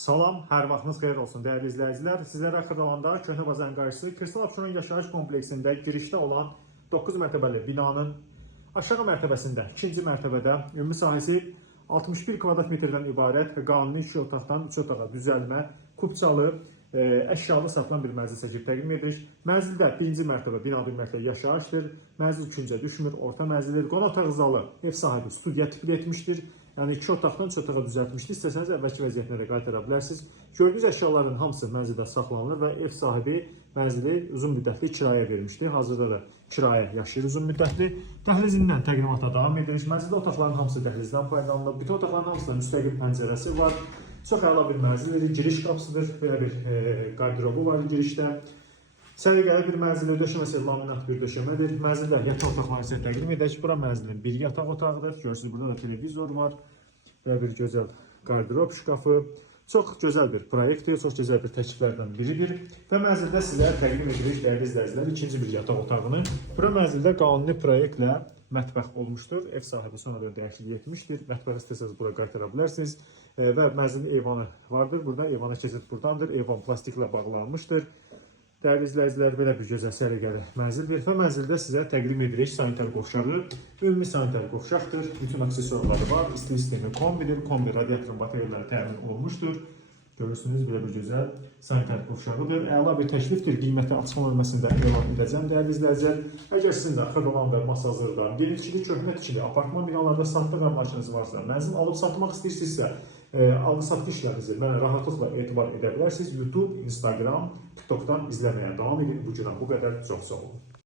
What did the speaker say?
Salam, hər vaxtınız xeyir olsun dəyərli izləyicilər. Sizlərə Xırdalanda Köhnə Bazarın qarşısı Kristal Abşeron yaşayış kompleksində girişdə olan 9 mərtəbəli binanın aşağı mərtəbəsində, 2-ci mərtəbədə ümumi sahəsi 61 kvadrat metrdən ibarət qanuni 2 otaqdan 3 otağa düzəlmə, kubçalı, əşyalı satılan bir mənzil çəkib təqdim edirik. Mənzildə 1-ci mərtəbə binada ümumiyyətlə yaşayışdır. Mənzil 2-cə düşmür, orta mənzildir. Qonaq otaq zalı ev sahibi studiya tipli etmişdir. Yəni 2 otaqdan 3 otağa düzəltmişdir. İstəsəniz əvvəlki vəziyyətinə də qaytara bilərsiniz. Gördüyünüz əşyaların hamısı mənzildə saxlanılır və ev sahibi mənzili uzun müddətli kirayə vermişdir. Hazırda da kirayə yaşayır uzun müddətli. Dəhlizindən təqdimata davam edirik. Mənzildə otaqların hamısı dəhlizdən faydalanılır. Bütün otaqların hamısında müstəqil pəncərəsi var. Çox əla bir mənzildir. Giriş qapısıdır. Belə bir qardırobu var girişdə. Səliqəli bir mənzildir, döşəməsi laminat bir döşəmədir. Mənzildə yataq otaqlarını sizə təqdim edək. Bura mənzilin bir yataq otağıdır. Görürsünüz, burada da televizor var. Belə bir gözəl qardırob şkafı. Çox gözəl bir proyektdir, çox gözəl bir təkliflərdən biridir. Və mənzildə sizə təqdim edirik dəyərli izləyicilər ikinci bir yataq otağını. Bura mənzildə qanuni proyektlə mətbəx olmuşdur. Ev sahibi sonradan dəyişiklik etmişdir. Mətbəxi istəsəniz bura qaytara bilərsiniz. Və mənzilin eyvanı vardır. Burada eyvana keçid buradandır. Eyvan plastiklə bağlanmışdır. Dəyərli izləyicilər, belə bir gözəl səliqəli mənzildir və mənzildə sizə təqdim edirik sanitar qovşağı. Ümumi sanitar qovşaqdır, bütün aksesuarları var, isti sistemi kombidir, kombi radiatorun bateriyaları təmin olunmuşdur. Görürsünüz, belə bir gözəl sanitar qovşağıdır. Əla bir təklifdir, qiyməti açıqlama bölməsində elan edəcəm dəyərli izləyicilər. Əgər sizin də Xırdalanda, Masazırda, yenilikçili, köhnə tikili, apartman binalarda satdıq anlayışınız varsa, mənzil alıb satmaq istəyirsinizsə, aldı-satdı işlərinizi mənə rahatlıqla etibar edə bilərsiniz. YouTube, Instagram, TikTok'dan izləməyə davam edin. Bu günə bu qədər. Çox sağ olun.